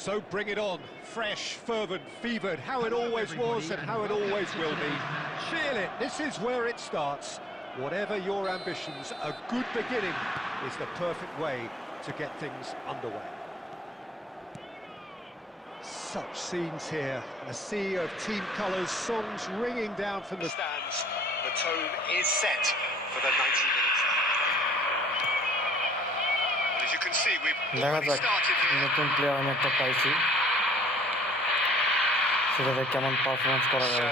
So bring it on, fresh, fervent, fevered, how it always was and how it always will be. Feel it, this is where it starts. Whatever your ambitions, a good beginning is the perfect way to get things underway. Such scenes here, a sea of team colours, songs ringing down from the stands. The tone is set for the 90 minutes. As you can see, we've already started here. নতুন player আমি একটা পাইছি, সেটাতে কেমন performance করা যায়।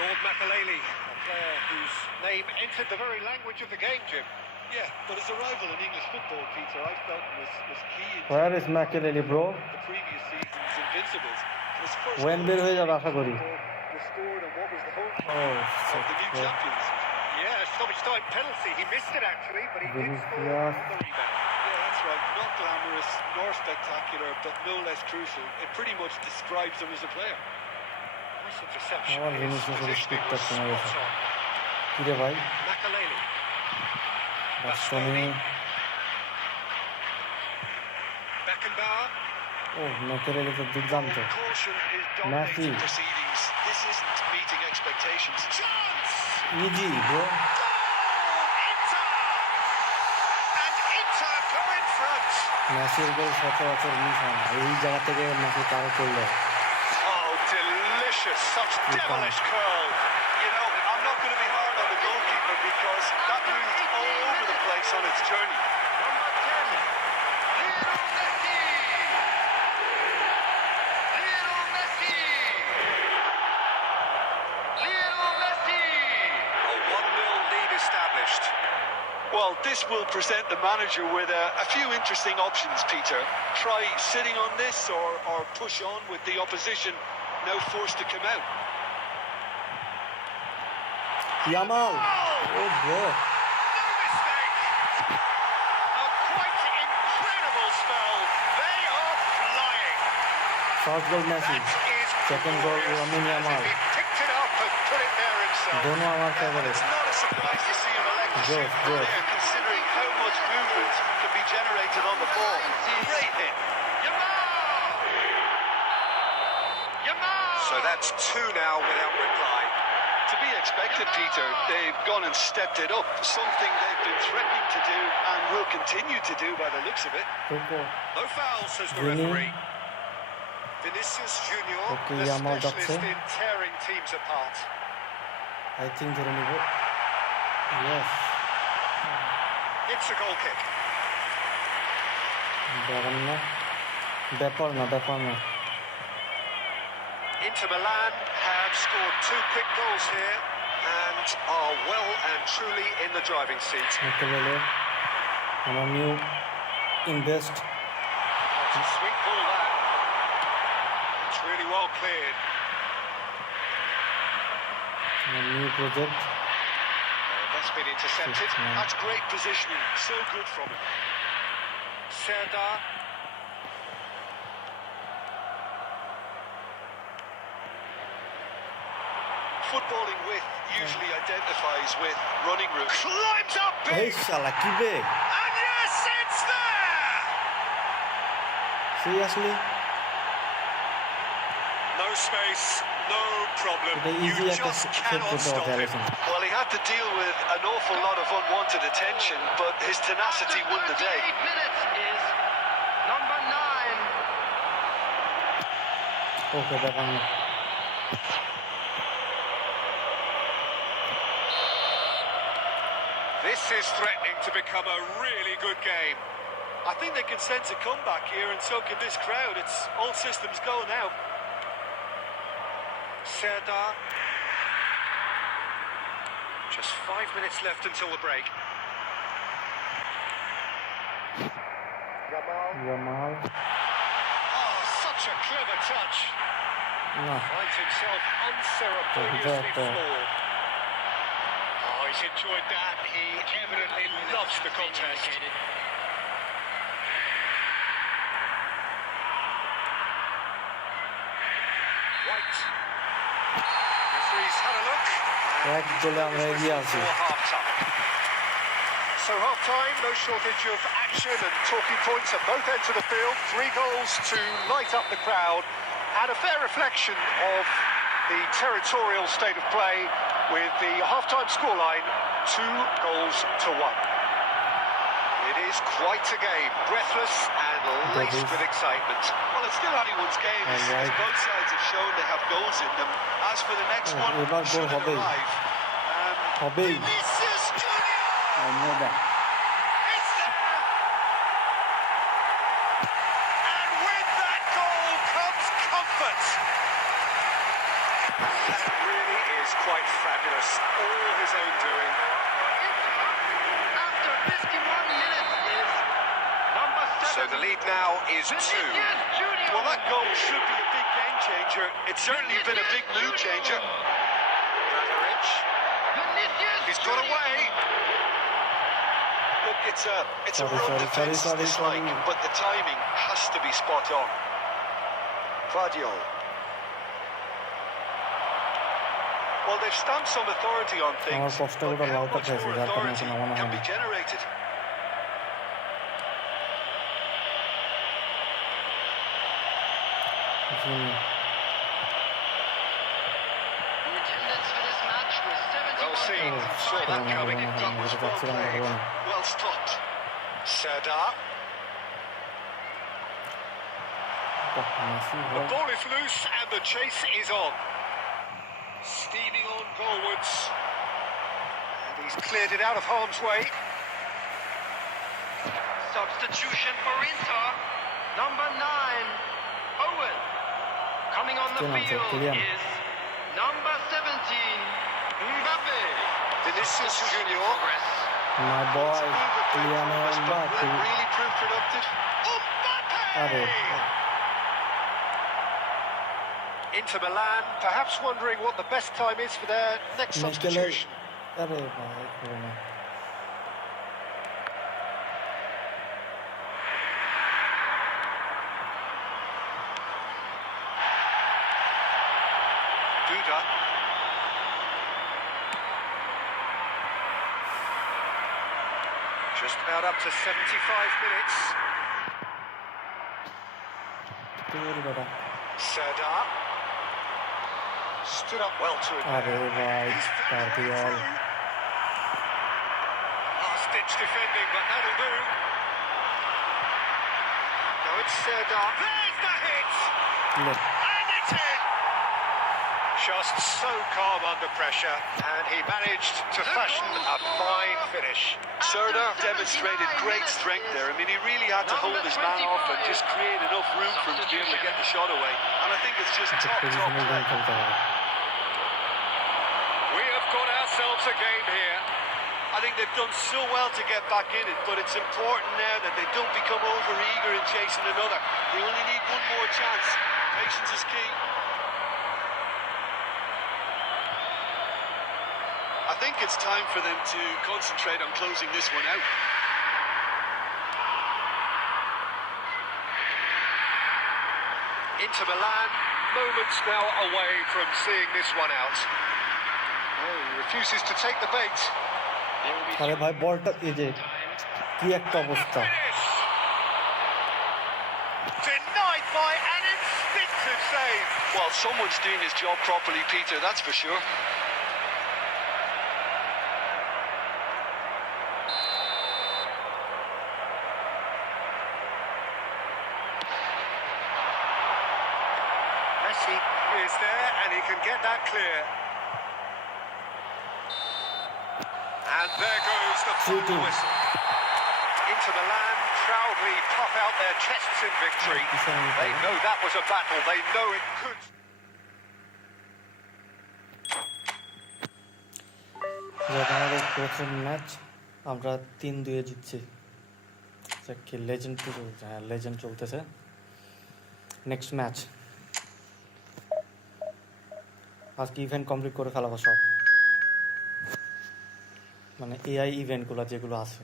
Lord Makaleli, a player whose name entered the very language of the game, Jim. Yeah, but his arrival in English football, Peter, I felt was key in Where is Makaleli, bro? the previous season's invincibles. His first When goal বের হয়ে যাবে আশা করি। was scored on what was the home Oh, of the new champions. Yeah, stoppage time penalty. He missed it actually, but he did score Yeah. the rebound. Yeah, that's right. Not glamorous nor spectacular, but no less crucial. It pretty much describes him as a player. Nice interception. আমার His জিনিসের সাথে positioning স্পিডটা was কমে গেছে। spot on. কি রে ভাই? Makaleli. বাস্তবে Beckenbauer. ও Makaleli তো দুর্দান্ত। Caution is Messi. dominating proceedings. This isn't meeting expectations. Chance! Easy, bro. Goal! Inter! And Inter go in front. মেসির গোল সচরাচর মিস হয় না, এই জায়গা থেকে মেসি তারও করলো। Oh, delicious. Such devilish curl. You know, I'm not going to be hard on the goalkeeper because that moved all over the place on its journey. Number 10. Lionel Messi. Lionel Messi. Lionel Messi. A 1-0 lead established. Well, this will present the manager with a few interesting options, Peter. Try sitting on this or push on with the opposition now forced to come out. Yamal. Oh, bro. No mistake. A quite incredible spell. They are flying. First goal Messi. That is Second goal glorious. Lamine Yamal. As if he picked it up and put it there himself. दोनों আমার And favorite. it's not a surprise to see him elect to shoot from Good. there, considering how much movement can be generated on the ball. Great hit. Yamal. So that's 2 now without reply. To be expected, Peter. They've gone and stepped it up, something they've been threatening to do and will continue to do by the looks of it. No foul, says the Really? referee. Vinicius Junior, Okay, the Yamal specialist যাচ্ছে। in tearing teams apart. I think ধরে নিব। Yes. It's a goal kick. ব্যাপার না। Inter Milan have scored 2 quick goals here and are well and truly in the driving seat. Makaleli. আমার new invest. That's a sweet ball that. It's really well cleared. আমার new project. That's been intercepted. Yeah. That's great positioning. So good from him. Serdar. Footballing with usually identifies with running routes. Climbs up এই big. শালা কি বে? And yes, it's there. Seriously? No space, no problem. এটা You easy একটা just set cannot করতে stop পারছে him. Alisson. Well, he had to deal with an awful lot of unwanted attention, but his tenacity won the day. 8 minutes is number 9. ওকে ব্যাপার না। This is threatening to become a really good game. I think they can sense a comeback here, and so can this crowd. It's all systems go now. Serdar. Just 5 minutes left until the break. Yamal. Oh, such a clever touch. না। Finds himself unceremoniously Exacto. floored. Oh, he's enjoyed that. He evidently loves the contest. White. Referee's had a look. এক গোলে আমরা এগিয়ে আছি। Before half-time. So half-time, no shortage of action and talking points at both ends of the field. 3 goals to light up the crowd, and a fair reflection of the territorial state of play with the half-time scoreline 2 goals to 1. It is quite a game, breathless and laced with excitement. Well, it's still anyone's game, as both sides have shown they have goals in them. As for the next one, should it arrive? Vinicius Junior! I know that. It's there! And with that goal comes comfort. That really is quite fabulous, all his own doing. After 51 minutes is number 7. So the lead now is 2. Vinicius Junior. Well, that goal should be a big game changer. It's certainly been a big mood changer. Rakitic, Vinicius he's got Junior. away. Look, it's a run defence dislike, but the timing has to be spot on. Guardiola. Well, they've stamped some authority on things, কষ্ট but করে how World Cup much খেলছে, more যার কারণে authority এখন আমার মনে can হয় be না। generated? The attendance for this match was Well seen. Saw that coming. That was well played. Well stopped. Serdar. The ball is loose and the chase is on. Steaming on goalwards. And he's cleared it out of harm's way. substitution for Inter. Number 9, Owen. Coming on the field is number 17, Mbappe. Vinicius Junior. Progress. My boy, Kylian Mbappe. Really proved productive. Abe. Inter Milan, perhaps wondering what the best time is for their next substitution. अरे भाई corona Duda. Just about up to 75 minutes. दूर बेटा Serdar. Stood up well to it. अरे भाई कार्तियाल Last-ditch defending, but that'll do. Now it's Serdar. There's the hit! ले And it's in! Just so calm under pressure, and he managed to fashion a fine finish. Serdar demonstrated great strength there. I mean, he really had to hold his man off and just create enough room for him to be able to get the shot away. And I think it's just top positional play. Game खेलता है We have got ourselves a game here. I think they've done so well to get back in it, but it's important now that they don't become over-eager in chasing another. They only need one more chance. Patience is key. I think it's time for them to concentrate on closing this one out. Inter Milan, moments now away from seeing this one out. Oh, he refuses to take the bait. अरे भाई बॉलটা এই যে কি একটা অবস্থা Finish! Denied by an instinctive save. Well, someone's doing his job properly, Peter, that's for sure. Messi is there and he can get that clear. And there goes the final whistle. Inter Milan proudly puff out their chests in victory. They know that was a battle. They know it could. আমাদের প্রথম match আমরা 3-2 জিতছি কি legend চলছে হ্যাঁ legend চলতেছে next match আজকে event complete করে ফেলাবো সব মানে এআই ইভেন্টগুলো যেগুলো আছে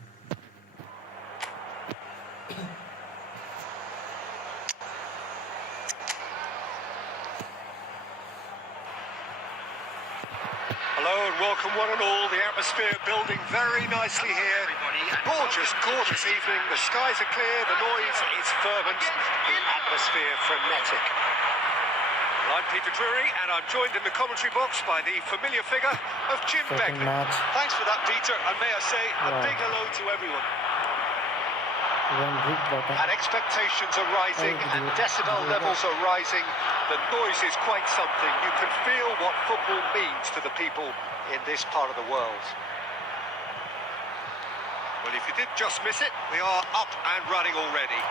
A Hello and welcome one and all. The atmosphere building very nicely here. Gorgeous, gorgeous evening. The skies are clear, the noise is fervent, the atmosphere frenetic. Well, I'm Peter Drury and I'm joined in the commentary box by the familiar figure of Jim Beckley. Thanks for that, Peter, and may I say a big hello to everyone. And expectations are rising and decibel levels are rising. The noise is quite something. You can feel what football means to the people in this part of the world. Well, if you did just miss it, we are up and running already.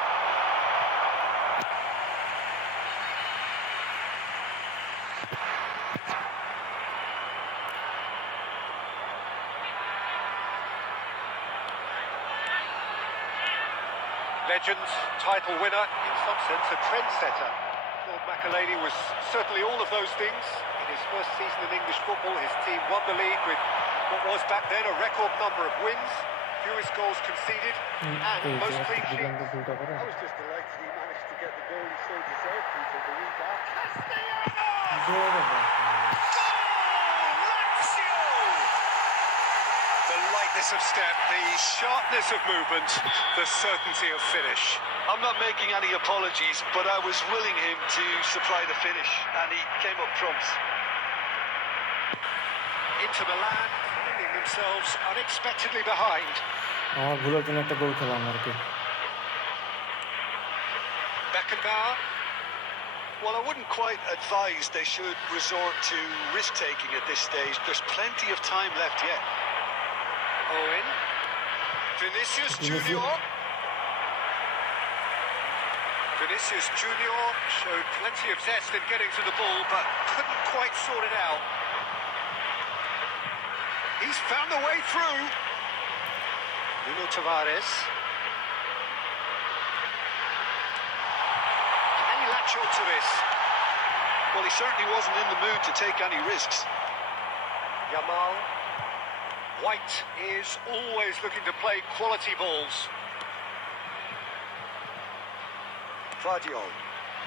Legend, title winner, in some sense a trendsetter. Claude Makelele was certainly all of those things. In his first season in English football, his team won the league with what was back then a record number of wins, fewest goals conceded, and most clean sheets. I was just delighted he managed to get the goal he so deserved, Peter, the wee back. The lightness of step, the sharpness of movement, the certainty of finish. I'm not making any apologies, but I was willing him to supply the finish, and he came up trumps. Inter Milan finding themselves unexpectedly behind. Beckenbauer. Well, I wouldn't quite advise they should resort to risk-taking at this stage. There's plenty of time left yet. Owen. Vinicius Junior. Vinicius Junior showed plenty of zest in getting to the ball, but couldn't quite sort it out. He's found the way through. Nuno Tavares. Can he latch on to this? Well, he certainly wasn't in the mood to take any risks. Yamal. White is always looking to play quality balls. Vardiol.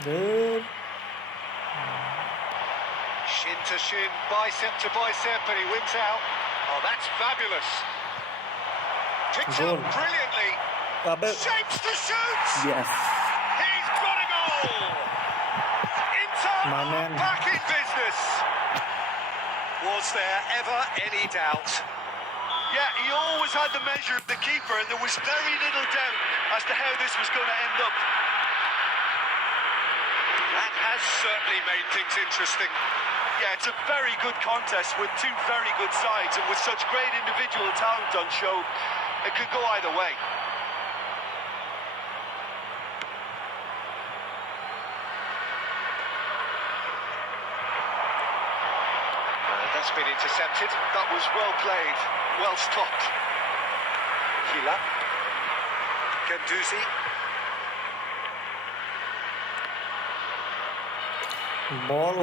Good. Shin to shin, bicep to bicep, and he wins out. Oh, that's fabulous. Picks up brilliantly. Shapes to shoot. Yes. He's got a goal. Inter back in business. Was there ever any doubt? Yeah, he always had the measure of the keeper, and there was very little doubt as to how this was going to end up. That has certainly made things interesting. Yeah, it's a very good contest with two very good sides, and with such great individual talent on show, it could go either way. That's been intercepted. That was well played, well stopped. Hila. Genduzi. বল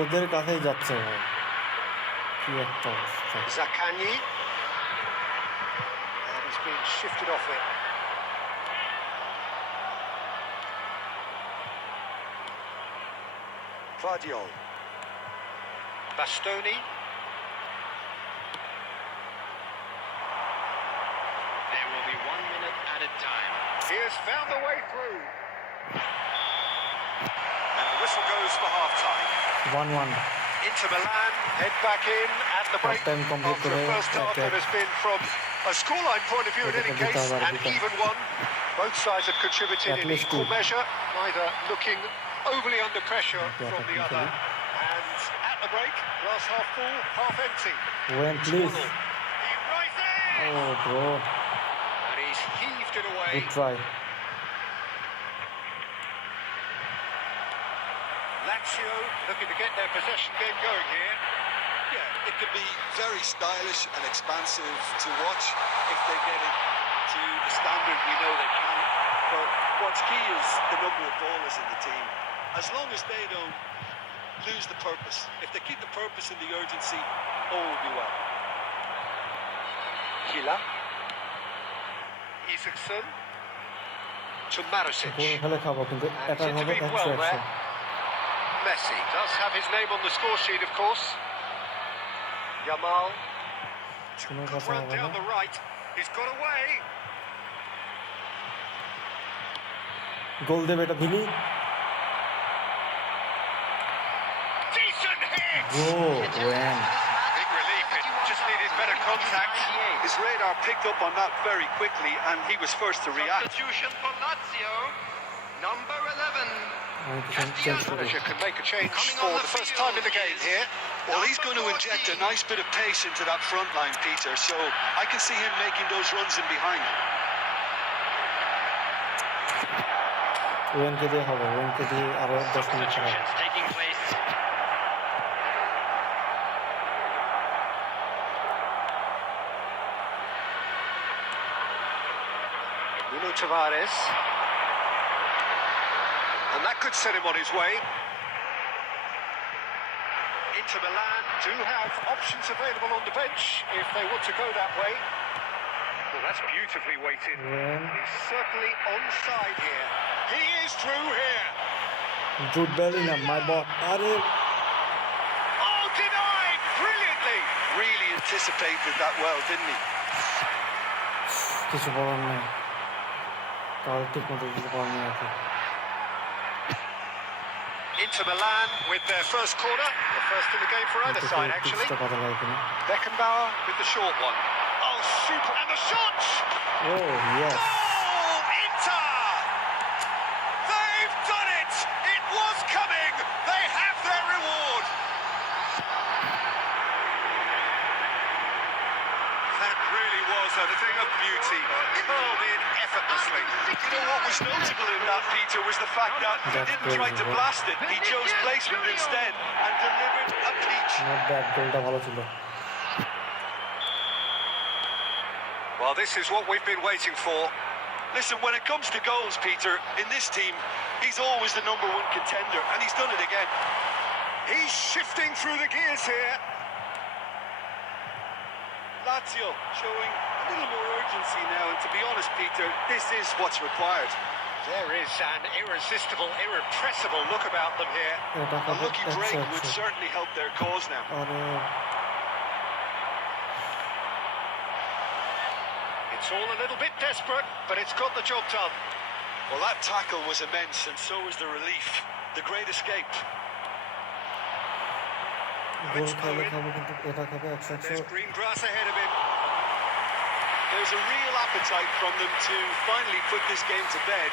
ওদের কাছেই যাচ্ছে ভাই কি একটা অবস্থা Zaccagni. And he's been shifted off it. Vardiol. Bastoni. There will be 1 minute added time. He has found the way through. And the whistle goes for half-time. 1-1. Inter Milan head back in at the break Half-time complete after a first half that has been, from a scoreline point of view in any case, an even one. Both sides have contributed in equal measure, neither looking overly under pressure from the other. And at the break, glass half full, half empty. When please. He rises! Oh bro. And he's heaved it away. Good try. Lazio looking to get their possession game going here. Yeah, it could be very stylish and expansive to watch if they get it to the standard we know they can. But what's key is the number of ballers in the team. As long as they don't lose the purpose, if they keep the purpose and the urgency, all will be well. Hila. Isaacson. To Maricic. খেলে খাবো কিন্তু এটা হবে 100 Messi does have his name on the score sheet, of course. Yamal. কোনো Good কথা run হবে down না the right. He's got away. Goal দেবে এটা ভিনি Decent hit. গোল ওয়েন Big relief. It just needed better contact. His radar picked up on that very quickly, and he was first to react. Substitution for Lazio, number 11. আমি কিছু change করি Manager can make a change Coming for on the the first field time in the game is- here. Well, he's going to inject a nice bit of pace into that front line, Peter, so I can see him making those runs in behind. ওয়েনকে দিয়ে হবে ওয়েনকে দিয়ে আরো 10 minute খেলা হবে। Substitutions taking place. Nuno Tavares. And that could set him on his way. Inter Milan do have options available on the bench if they want to go that way. Well, that's beautifully weighted. Owen He's certainly onside here. He is through here. Jude Bellingham my but আরে Oh, denied brilliantly. Really anticipated that well, didn't he? কিছু বলার নেই তাহলে ঠিক মতো কিছু করার নেই আর কি Inter Milan with their first corner, the first in the game for either side actually. পিচটা কথা লাগে কিনা Beckenbauer with the short one. Oh, super! And the shot! Oh yes Goal! Inter! They've done it! It was coming! They have their reward! That really was a thing of beauty. Curled in effortlessly. You know what was notable in that, Peter, was the fact that he That's didn't try crazy, to bro. blast it. He chose placement instead and delivered a peach. Not bad গোলটা ভালো ছিল Well, this is what we've been waiting for. Listen, when it comes to goals, Peter, in this team, he's always the number one contender, and he's done it again. He's shifting through the gears here. Lazio showing a little more urgency now, and to be honest, Peter, this is what's required. There is an irresistible, irrepressible look about them here. এটা A হবে lucky break would 100 certainly help their cause now. আরে It's all a little bit desperate, but it's got the job done. Well, that tackle was immense, and so was the relief. The great escape. গোল খাইলে খাবো কিন্তু এটা খাবে 100 There's green grass ahead of him. There's a real appetite from them to finally put this game to bed,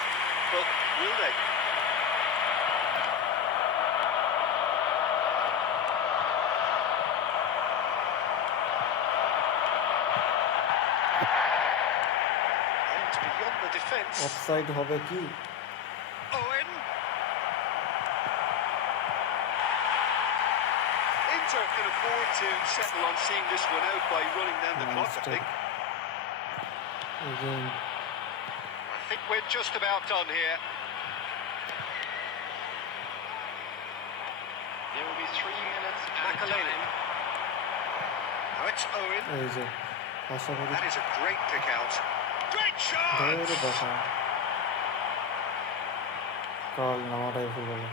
but will they? And beyond the defence. Offside হবে কি Owen. Inter can afford to settle on seeing this one out by running down the clock, I think. Again I think we're just about done here. There will be 3 minutes at a Makaleli. time. Now it's Owen. এই যে আশা করি That is a great pick out. Great ধরে chance! দেখা কাল নামাটাই ভুল হলো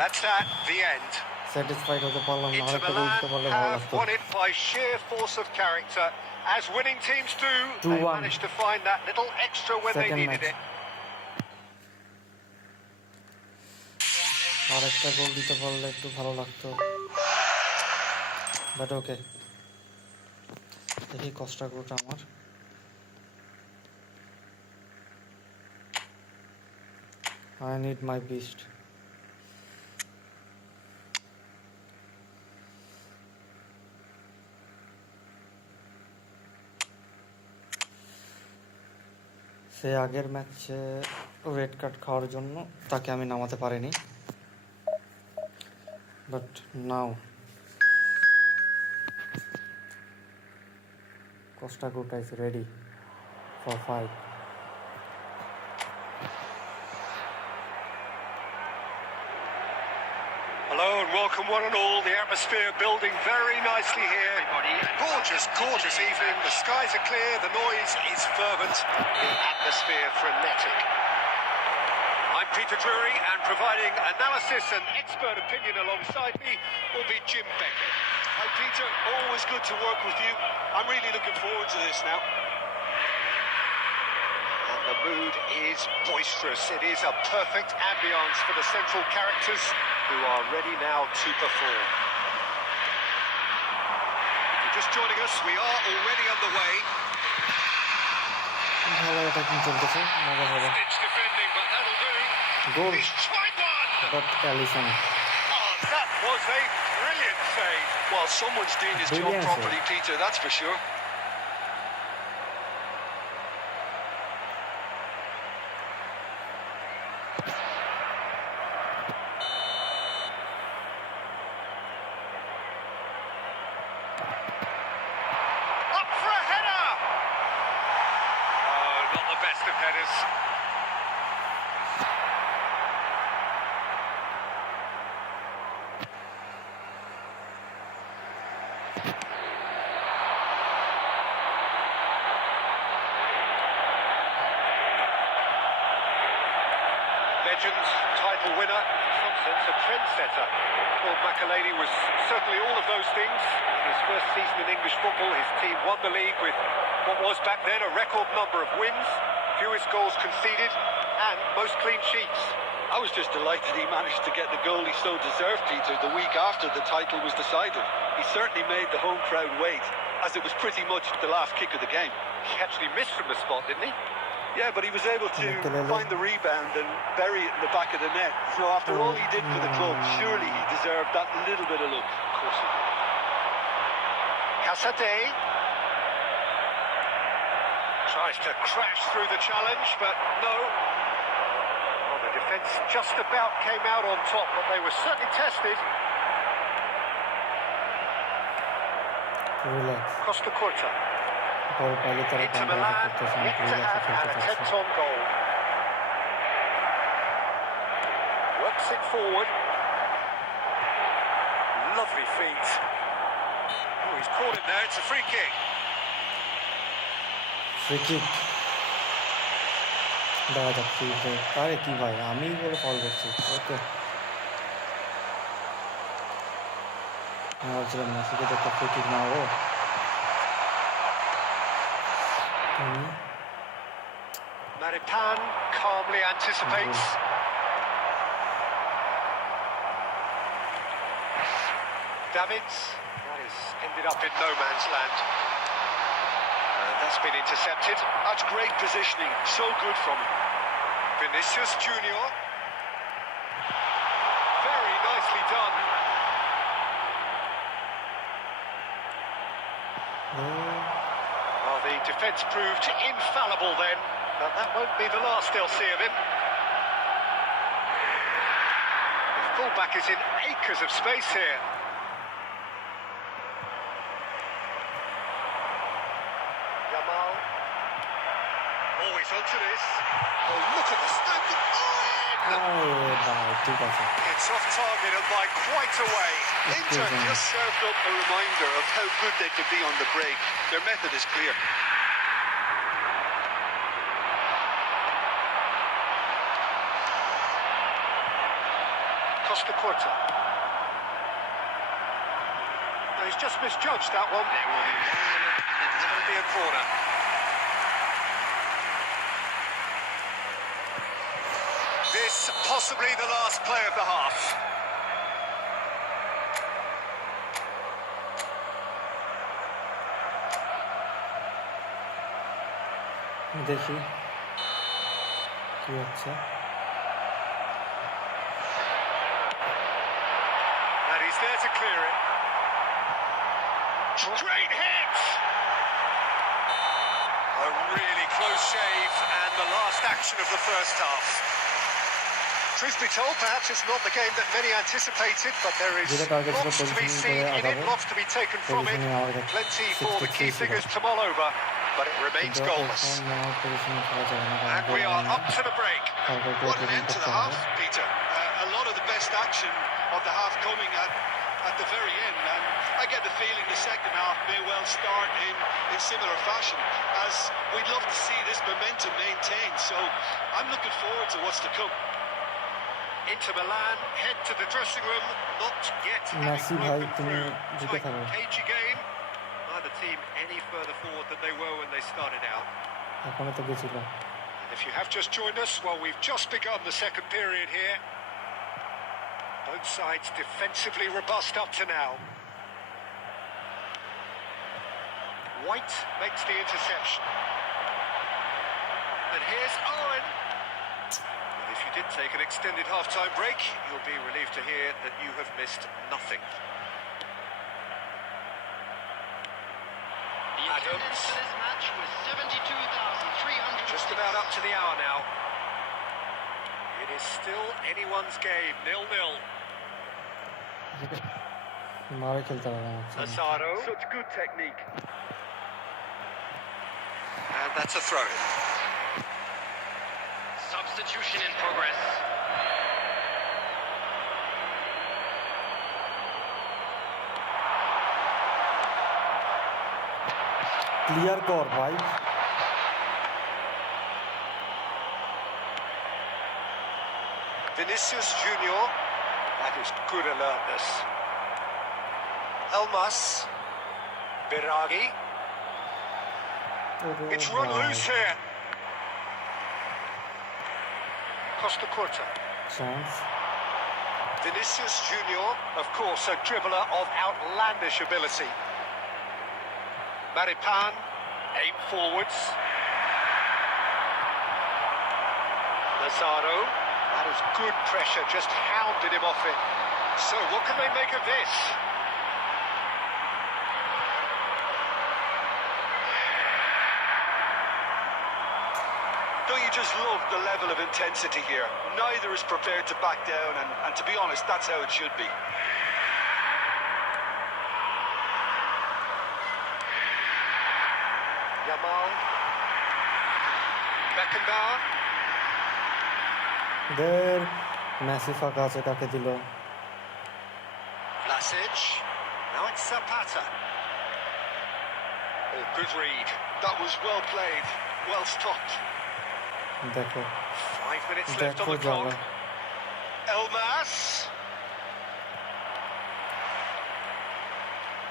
That's that, the end. Satisfied হতে পারলাম না Inter আরেকটা গোল দিতে পারলে Milan ভালো have লাগতো won it by sheer force of character. As winning teams do, they 2-1. managed to find that little extra when they Second needed match. it. আরেকটা গোল দিতে পারলে একটু ভালো লাগতো বাট ওকে দেখি কষ্টা গোলটা আমার I need my beast সে আগের ম্যাচে রেড কার্ড খাওয়ার জন্য তাকে আমি নামাতে পারিনি but now Costa Gota is ready for fight. Hello and welcome one and all. The atmosphere building very nicely here. Gorgeous, gorgeous evening. The skies are clear, the noise is fervent, the atmosphere frenetic. I'm Peter Drury, and providing analysis and expert opinion alongside me will be Jim Becker. Hi Peter, always good to work with you. I'm really looking forward to this now. And the mood is boisterous. It is a perfect ambience for the central characters who are ready now to perform. If you're just joining us, we are already underway. ভালো attacking চলতেছে, মজা হবে। It's defending, but that'll do. Goal, He's tried one. But Alisson. Oh, that was a brilliant save. Well, someone's doing his job Brilliant properly, save. Peter, that's for sure. Up for a header. Oh, not the best of headers. Legend, title winner, in some sense a trendsetter. Claude Makelele was certainly all of those things. In his first season in English football, his team won the league with what was back then a record number of wins, fewest goals conceded, and most clean sheets. I was just delighted he managed to get the goal he so deserved, Peter, the week after the title was decided. He certainly made the home crowd wait, as it was pretty much the last kick of the game. He actually missed from the spot, didn't he? Yeah, but he was able to find the rebound and bury it in the back of the net. So after all he did for the club, surely he deserved that little bit of luck. Of course he did. Casadei tries to crash through the challenge, but no. Well, the defence just about came out on top, but they were certainly tested. Relax, Costa Curta. গোল পাইলে তারা Inter counter Milan করতেছে না, yet to রিল্যাক্সে have খেলতে an পারছে। attempt on goal. Works it forward. Lovely feet. Oh, he's caught him there. It's a free kick. Free kick দেখা যাক free kick. আরে কি ভাই, আমি বলে কল করছি। ওকে, আমি ভাবছিলাম মেসিকে তো একটা ফ্রি কিক না ও। Maripan calmly anticipates. Davids, that has ended up in no man's land. And that's been intercepted. That's great positioning, so good from him. Vinicius Junior. Very nicely done. Well, the defence proved infallible then, but that won't be the last they'll see of him. The fullback is in acres of space here. Yamal. Oh, he's onto this. Oh, look at the standing. ও ভাই ঠিক আছে। It's off target and by quite a way. Inter just served up a reminder of how good they can be on the break. Their method is clear. Costa Curta. No, he's just misjudged that one. There will be 1 minute and it'll be a corner. This possibly the last play of the half. দেখি কি হচ্ছে। And he's there to clear it. Great hit! A really close shave and the last action of the first half. Truth be told, perhaps it's not the game that many anticipated, but there is lots to be seen in it, lots to be taken from it. Plenty for the key figures to mull over, but it remains goalless. And we are up to the break. What an end to the half, Peter. A lot of the best action of the half coming at the very end, and I get the feeling the second half may well start in similar fashion, as we'd love to see this momentum maintained, so I'm looking forward to what's to come. Inter Milan head to the dressing room, not yet Messi having ভাই broken তুমি through. জিতে Tight, থাকো cagey game. Neither team any further forward than they were when they started out. এখনো তো গেছিল If you have just joined us, well, we've just begun the second period here. Both sides defensively robust up to now. White makes the interception. And here's Owen. And if you did take an extended half-time break, you'll be relieved to hear that you have missed nothing. The attendance for this match was 72,300. Just about up to the hour now. It is still anyone's game, 0-0. মারে খেলতে পারে না Asado. Such good technique. And that's a throw. Substitution in progress. Clear কর ভাই Vinicius Junior. That is good alertness. Elmas. Biragi. It's run loose here. Costa Curta. Chance Vinicius Junior, of course, a dribbler of outlandish ability. Maripan, aim forwards. Lazaro, that is good pressure, just hounded him off it. So what can they make of this? Don't you just love the level of intensity here? Neither is prepared to back down, and to be honest, that's how it should be. Yamal. Beckenbauer. There Messi ফাঁকা আছে কাকে দিল Vlasic. Now it's Zapata. Oh, good read. That was well played, well stopped. দেখো 5 minutes left on দেখো the clock. জ্বালা Elmas.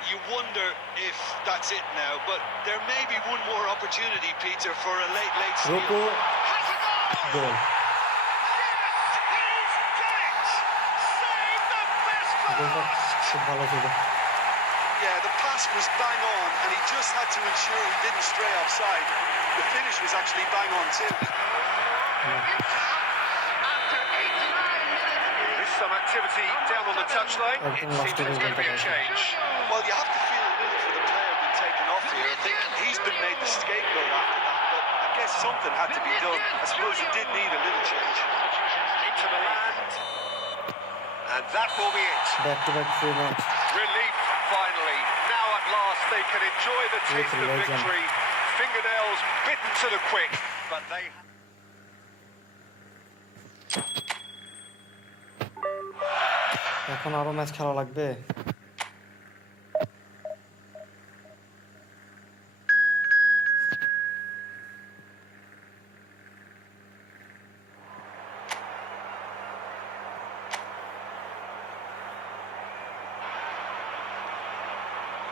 You wonder if that's it now, but there may be one more opportunity, Peter, for a late steal. রুকু Has a goal! Goal Yes, he's done it! Save the best গোলটা pass! খুব ভালো ছিল Yeah, the pass was bang on, and he just had to ensure he didn't stray offside. The finish was actually bang on too. After 89 minutes. There's some activity down on the touchline. It Everton seems lost there's it going to be a again. change. Well, you have to feel a little for the player being taken off here. I think he's been made the scapegoat after that, but I guess something had to be done. I suppose he did need a little change. Into the land. And that will be it. Back to back free match Relief, finally. Now at last they can enjoy the taste of legend. victory. Fingernails bitten to the quick. But they... এখন আরো match খেলা লাগবে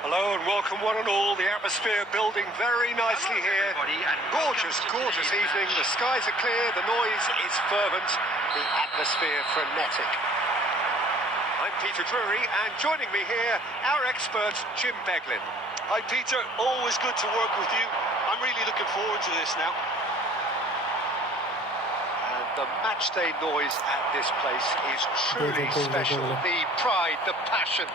Hello and welcome one and all. The atmosphere building very nicely here. Gorgeous, gorgeous evening. The skies are clear, the noise is fervent, the atmosphere frenetic. I'm Peter Drury, and joining me here, our expert, Jim Beglin. Hi, Peter. Always good to work with you. I'm really looking forward to this now. And the matchday noise at this place is truly special. The pride, the passion.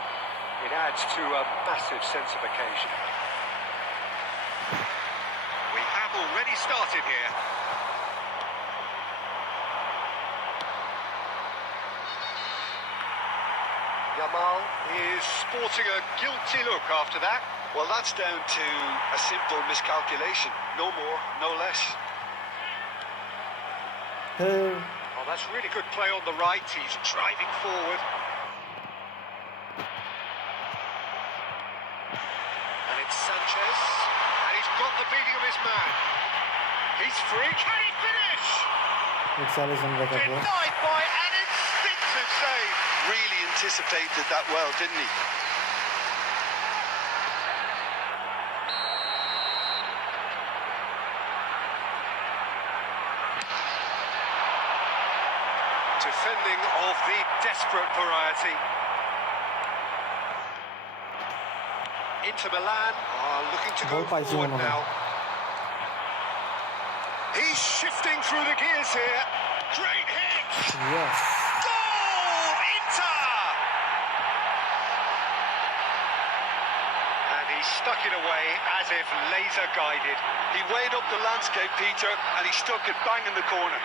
It adds to a massive sense of occasion. We have already started here. Yamal is sporting a guilty look after that. Well, that's down to a simple miscalculation. No more, no less. Oh, that's really good play on the right. He's driving forward. And it's Sanchez. And he's got the beating of his man. He's free. Can he finish? It's Alisson back up. Denied by an instinctive save. Really anticipated that well, didn't he? Defending of the desperate variety. Inter Milan are looking to go forward now. He's shifting through the gears here. Great hit! Yes. Goal! Inter! And he stuck it away as if laser guided. He weighed up the landscape, Peter, and he stuck it bang in the corner.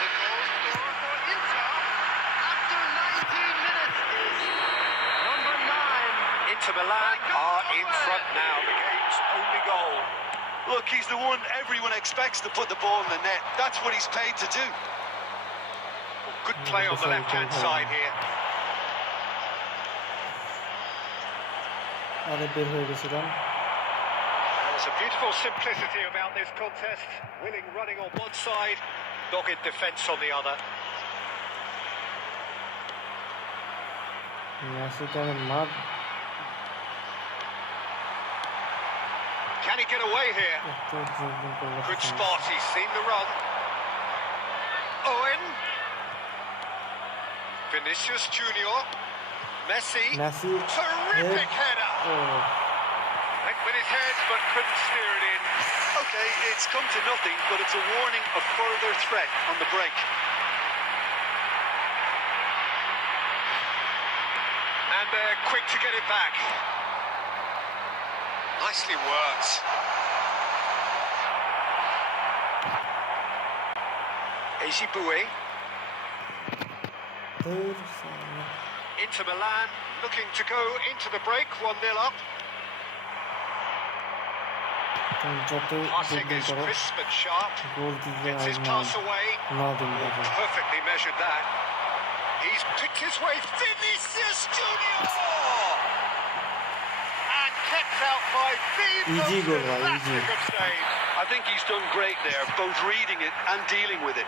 The goal scorer for Inter after 19 minutes is number 9. Inter Milan are in front now. The game's only goal. Look, he's the one everyone expects to put the ball in the net. That's what he's paid to do. Good play on the left-hand side here. There's a beautiful simplicity about this contest. Willing running on one side, dogged defence on the other. Can he get away here? Good spot, he's seen the run. Owen. Vinicius Junior. Messi. Terrific header. Went with his head, but couldn't steer it in. Okay, it's come to nothing, but it's a warning of further threat on the break. And they're quick to get it back. Nicely worked. Ezibue. Inter Milan looking to go into the break, 1-0 up. Passing is crisp and sharp. Gets his pass away. Perfectly measured that. He's picked his way. Vinicius Junior! And kept out by the Easy goal, fantastic easy. of saves. I think he's done great there, both reading it and dealing with it.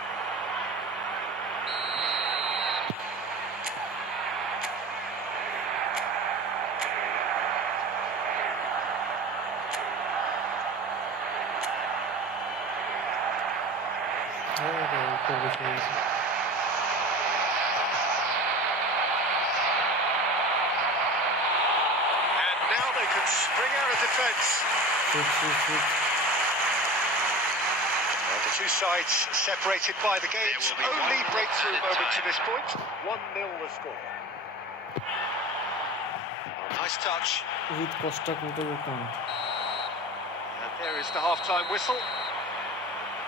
And now they can spring out of defence. The two sides separated by the game's There will be only one breakthrough at a moment to time. this point. 1-0 the score. Nice touch. And there is the half-time whistle.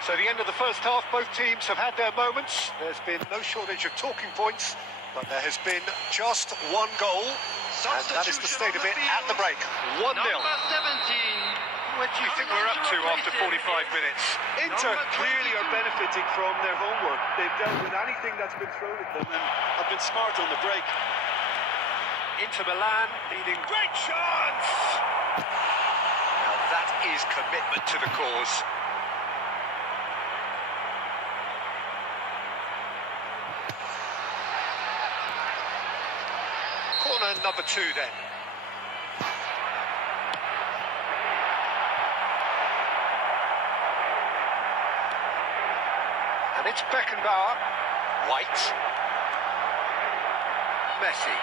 So the end of the first half, both teams have had their moments. There's been no shortage of talking points, but there has been just one goal. And that is the state of it at the break. 1-0. Number 17. What do you think we're up to after 45 minutes? Inter clearly are benefiting from their homework. They've dealt with anything that's been thrown at them and have been smart on the break. Inter Milan leading. Great chance! Now that is commitment to the cause. Corner number 2 then. And it's Beckenbauer. White. Messi.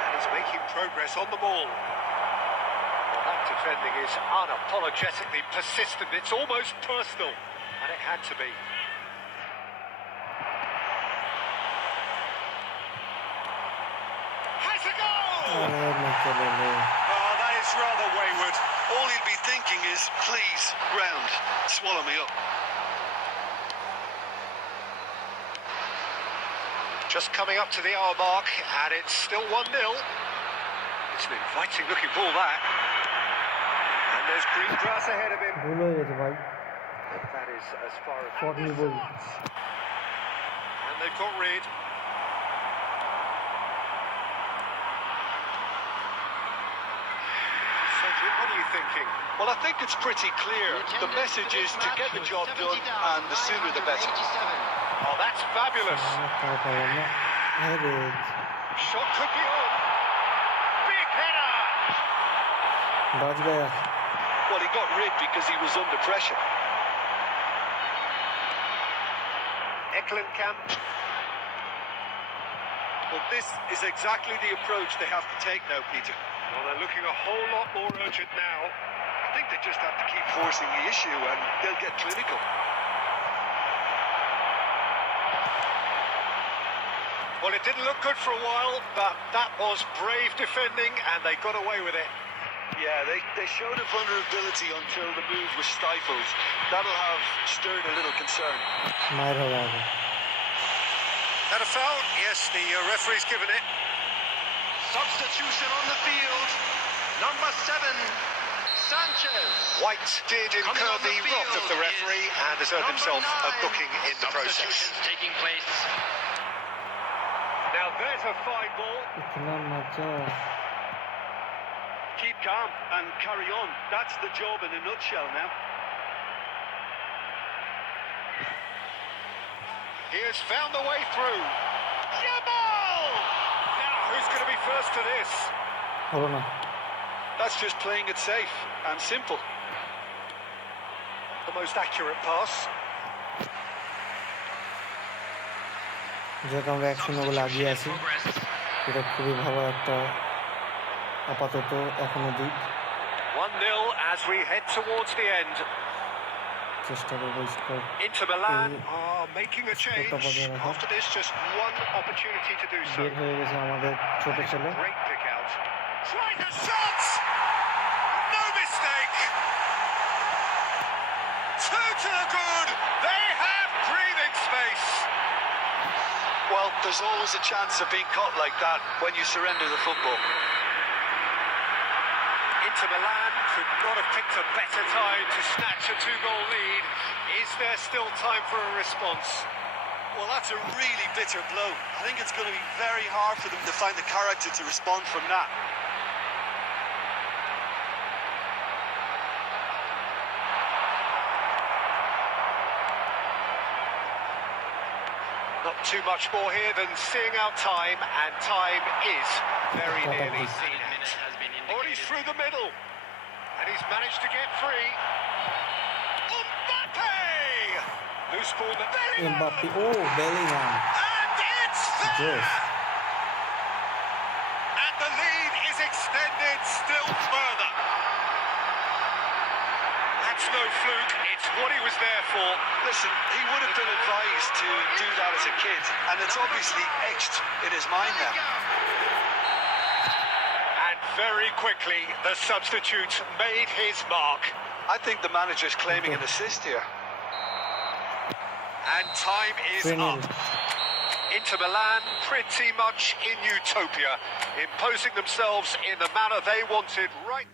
And he's making progress on the ball. Well, that defending is unapologetically persistent. It's almost personal. And it had to be. Has a goal! Oh, that is rather wayward. All he'd be thinking is, please, ground, swallow me up. Just coming up to the hour mark, and it's still 1-0. It's an inviting looking ball, that. And there's green grass ahead of him. But that is as far as... And they've got rid. So, Jim, what are you thinking? Well, I think it's pretty clear. The message is to get the job done, and the sooner the better. Oh, that's fabulous. Evet. Shot could be on. Big header. बच गया. Well, he got rid because he was under pressure. Eklenkamp. Well, this is exactly the approach they have to take now, Peter. Well, they're looking a whole lot more urgent now. I think they just have to keep Forcing the issue and they'll get clinical. Well, it didn't look good for a while, but that was brave defending and they got away with it. Yeah, they showed a vulnerability until the move was stifled. That'll have stirred a little concern. मार हो गया. That a foul? Yes, the referee's given it. substitution on the field. Number 7, Sanchez. White did Coming incur on the the wrath of the field referee is and has earned number himself a 9. booking in the process. Substitutions taking place. Now there's a fine ball. इतना मजा. Keep calm and carry on. That's the job in a nutshell now. He has found the way through. Jamal! Now, who's going to be first to this? Hello ना. That's just playing it safe and simple. The most accurate pass. যেরকম আমরা একশো লাগিয়ে আছি, এটা খুবই ভালো একটা আপাতত এখনো দিক. 1-0 as we head towards the end. চেষ্টা করবো score. Inter Milan are making a change. বজায় রাখা. After this, just one opportunity to do so. বের হয়ে গেছে আমাদের ছোট ছেলে. Great pick out. Tries a shot! No mistake! 2 to the good! They have breathing space! Well, there's always a chance of being caught like that when you surrender the football. Inter Milan could not have picked a better time to snatch a 2-goal lead. Is there still time for a response? Well, that's a really bitter blow. I think it's going to be very hard for them to find the character to respond from that. Not too much more here than seeing out time, and time is very nearly seen out. Oh, he's through the middle, and he's managed to get free. Mbappe! Loose ball, but Bellingham! Mbappe. Oh, Bellingham. And it's there! Yes. And the lead is extended still further. That's no fluke, it's what he was there for. Listen, he would have been advised to do that as a kid, and it's obviously etched in his mind now. And very quickly, the substitute made his mark. I think the manager's claiming an assist here. And time is up. Inter Milan pretty much in utopia, imposing themselves in the manner they wanted right.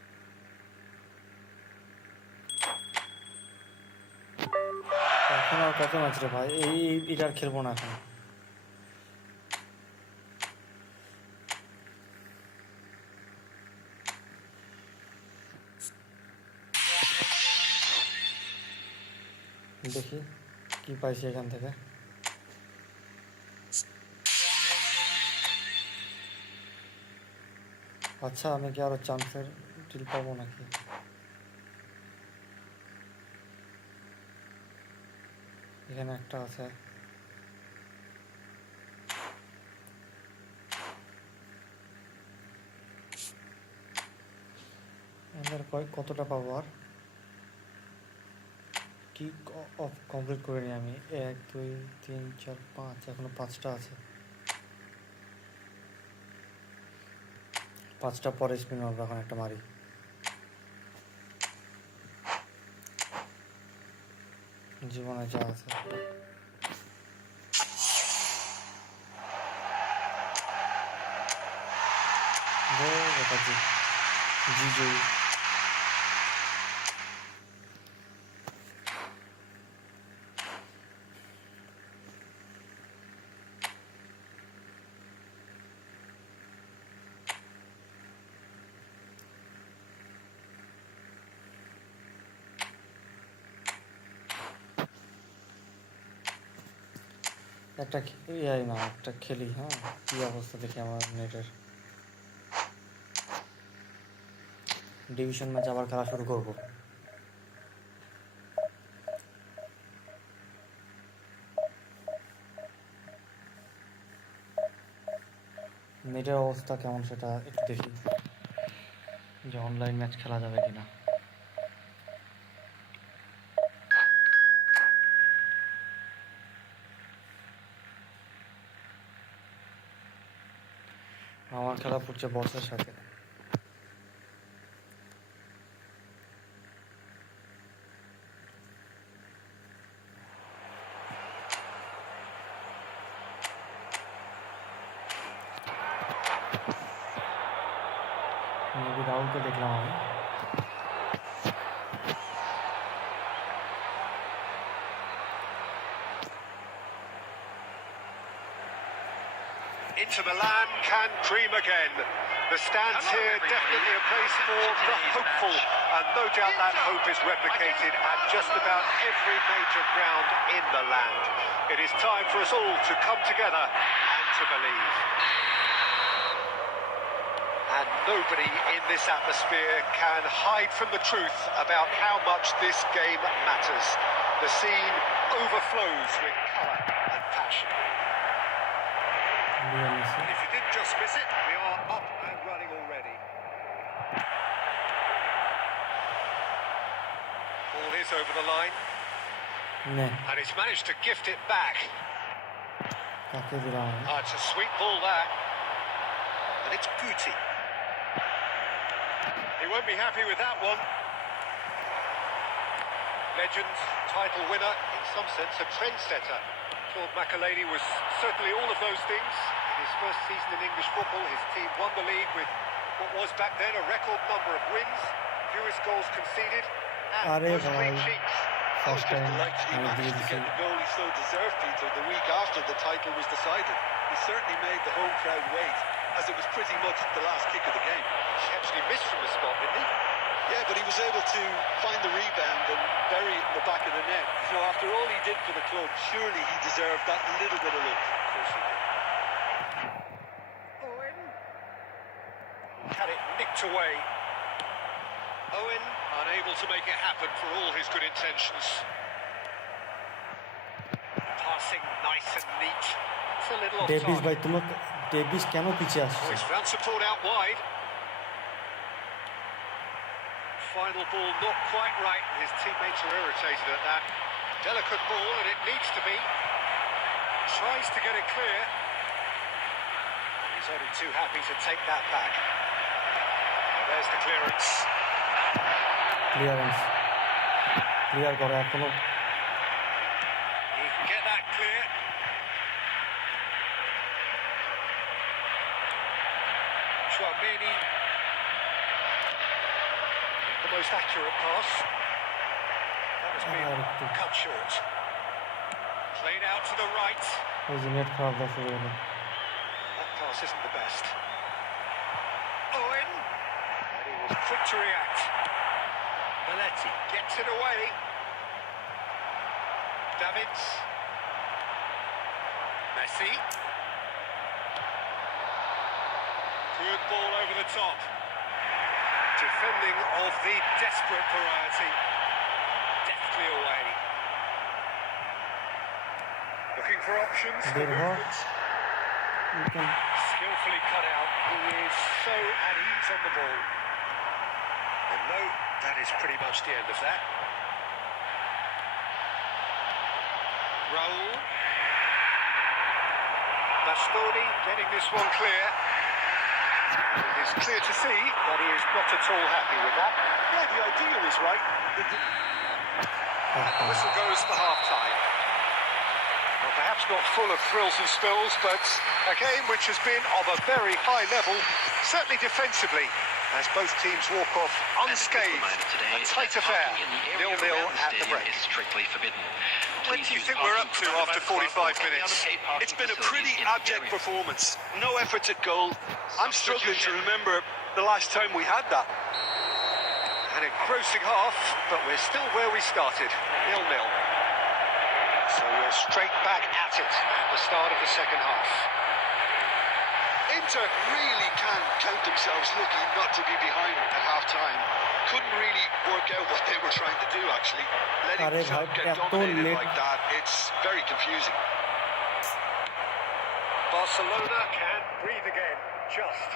এখন আর কত match রে ভাই, এটা আর খেলবো না এখন. দেখি কি পাইছি এখান থেকে. আচ্ছা, আমি কি আরো চান্সের ডিল পাবো নাকি? এখানে একটা আছে. এবার কতটা পাবো আর কি অফ কমপ্লিট করে নিই আমি. 1 2 3 4 5, এখনো 5টা আছে. 5টা পরে স্পিন মারবো. এখন একটা মারি. জীবনে যা আছে. জি একটা একটা খেলি, হ্যাঁ কি অবস্থা দেখি আমার নেটের। ডিভিশন ম্যাচ আবার খেলা শুরু করবো। নেটের অবস্থা কেমন সেটা একটু দেখি, যে অনলাইন ম্যাচ খেলা যাবে কিনা। আমার খেলা পড়ছে বসের সাথে। মেবি রাহুলকে দেখলাম আমি। Inter Milan can dream again. The stands here definitely a place for the hopeful, and no doubt that hope is replicated at just about every major ground in the land. It is time for us all to come together and to believe. And nobody in this atmosphere can hide from the truth about how much this game matters. The scene overflows with colour and passion. And if you did just miss it, we are up and running already. Ball is over the line. And he's managed to gift it back. It's a sweet ball there. And it's Guti. He won't be happy with that one. Legend, title winner, in some sense a trendsetter. Claude Makelele was certainly all of those things. In his first season in English football, his team won the league with what was back then a record number of wins, fewest goals conceded, and most clean sheets. I was just delighted he managed to get the goal he so deserved, Peter, the week after the title was decided. He certainly made the home crowd wait, as it was pretty much the last kick of the game. He actually missed from the spot, didn't he? Yeah, but he was able to find the rebound and bury it in the back of the net. You know, after all he did for the club, surely he deserved that little bit of luck. Of course he did. Owen. Had it nicked away. Owen unable to make it happen for all his good intentions. Passing nice and neat. It's a little off Davies ভাই, target. তোমার Davies কেন পিছিয়ে আসছে? Oh, he's found support out wide. Final ball not quite right, and his teammates are irritated at that. Delicate ball, and it needs to be. Tries to get it clear. He's only too happy to take that back. Well, there's the clearance. Clear করে এখনো। He can get that clear. Chouameni. The most accurate pass. That has been cut short. Played out to the right. ওই যে net খারাপ দেখা গেল। That pass isn't the best. Owen. And he was quick to react. Belletti gets it away. Davids. Messi. Good ball over the top. Defending of the desperate variety. Deftly away. Looking for options. For movement. Skillfully cut out. He is so at ease on the ball. And no, that is pretty much the end of that. Raul. Bastoni getting this one clear. It is clear to see that he is not at all happy with that. Yeah, the idea was right. And the whistle goes for half-time. Well, perhaps not full of thrills and spills, but a game which has been of a very high level, certainly defensively, as both teams walk off unscathed. A tight affair, 0-0 at the break. What do you think we're up to after 45 minutes? It's been a pretty abject performance. No effort at goal. I'm struggling to remember the last time we had that. An engrossing half, but we're still where we started, 0-0. So we're straight back at it at the start of the second half. Inter really can count themselves lucky not to be behind at half-time. Couldn't really work out what they were trying to do, actually. Letting themselves get dominated like that, it's very confusing. Barcelona can breathe again, just.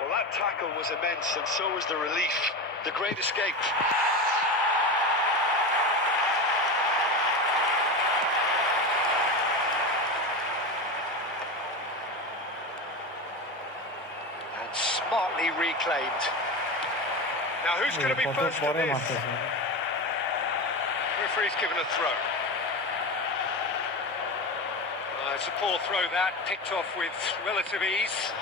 Well, that tackle was immense, and so was the relief. The great escape. And smartly reclaimed. Now, who's going to be first to this? Referee's given a throw. It's a poor throw that, picked off with relative ease.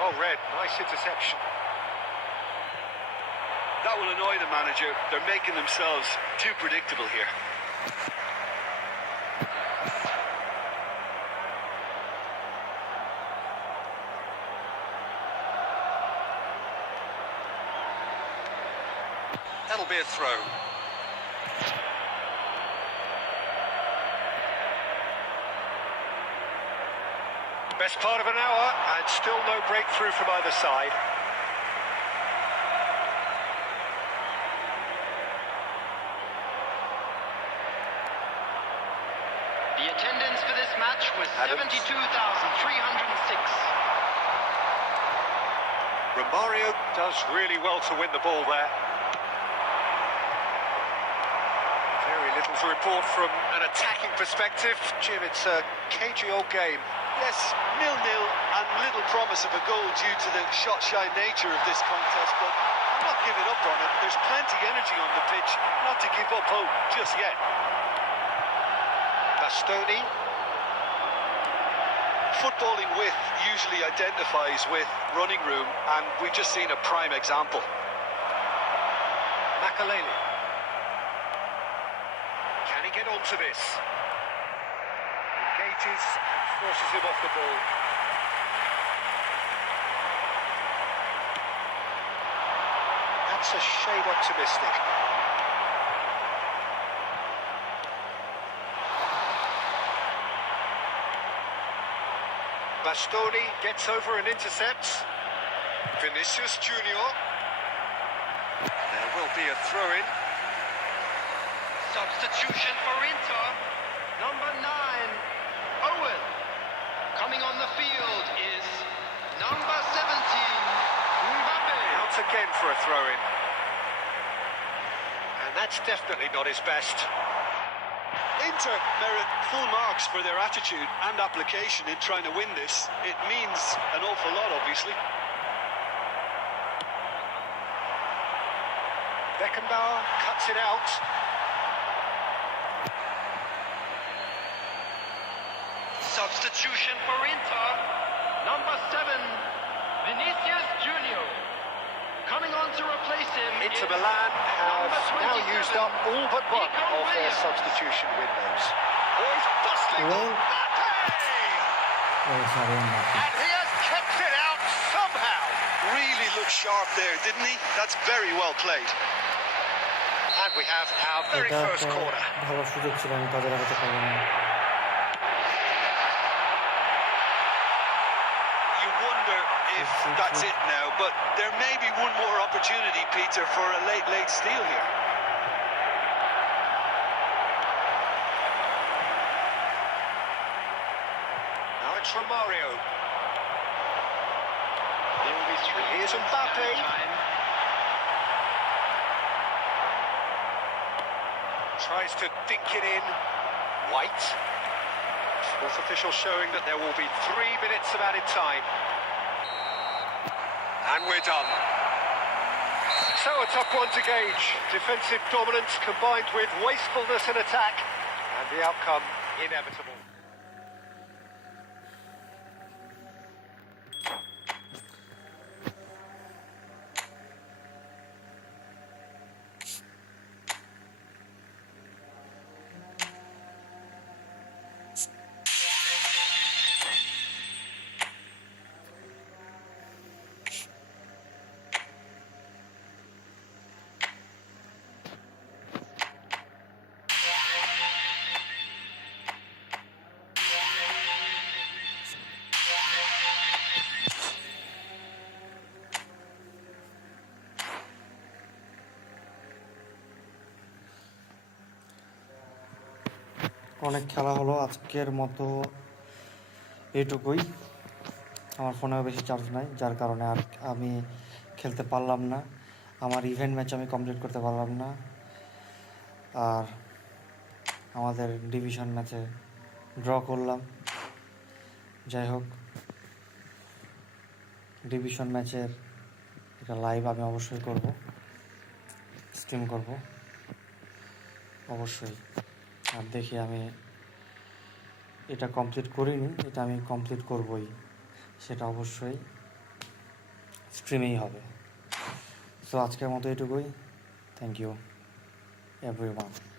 Oh, red, nice interception. That will annoy the manager. They're making themselves too predictable here. That'll be a throw. Best part of an hour, and still no breakthrough from either side. The attendance for this match was 72,306. Romario does really well to win the ball there. Very little to report from an attacking perspective. Jim, it's a cagey old game. Yes, 0-0 and little promise of a goal due to the shot-shy nature of this contest, but I'm not giving up on it. There's plenty energy on the pitch, not to give up hope just yet. Bastoni. Footballing width usually identifies with running room, and we've just seen a prime example. Makaleli. Can he get onto this? Engages and forces him off the ball. That's a shade optimistic. Bastoni gets over and intercepts. Vinicius Junior. There will be a throw-in. Substitution for Inter. Number 9, Owen. Coming on the field is number 17, Mbappe. Out again for a throw-in. And that's definitely not his best. Inter merit full marks for their attitude and application in trying to win this. It means an awful lot, obviously. Beckenbauer cuts it out. Substitution for Inter. Number 7, Vinicius Junior. Coming on to replace him. Inter is Milan have now 27, used up all but one Nico of their Williams. substitution windows. Oh, he's bustling Well- Mbappe! And he has kept it out somehow. Really looked sharp there, didn't he? That's very well played. And we have our very এটা first একটা corner. ভালো সুযোগ ছিল, আমি কাজে লাগাতে পারলাম না। You wonder if that's it now, but there may be one more opportunity, Peter, for a late steal here. Now it's Romario. Here's Mbappe. Tries to dink it in. White. Fourth official showing that there will be 3 minutes of added time. And we're done. So a tough one to gauge. Defensive dominance combined with wastefulness in attack. And the outcome inevitable. অনেক খেলা হলো, আজকের মতো এইটুকুই। আমার ফোনেও বেশি charge নাই, যার কারণে আর আমি খেলতে পারলাম না, আমার ইভেন্ট ম্যাচ আমি কমপ্লিট করতে পারলাম না। আর আমাদের ডিভিশন ম্যাচে ড্র করলাম। যাই হোক, ডিভিশন ম্যাচের একটা লাইভ আমি অবশ্যই করব, স্ট্রিম করব অবশ্যই। আর দেখি, আমি এটা কমপ্লিট করিনি, এটা আমি কমপ্লিট করবই, সেটা অবশ্যই স্ট্রিমেই হবে। সো আজকের মতো এটুকুই। Thank you everyone.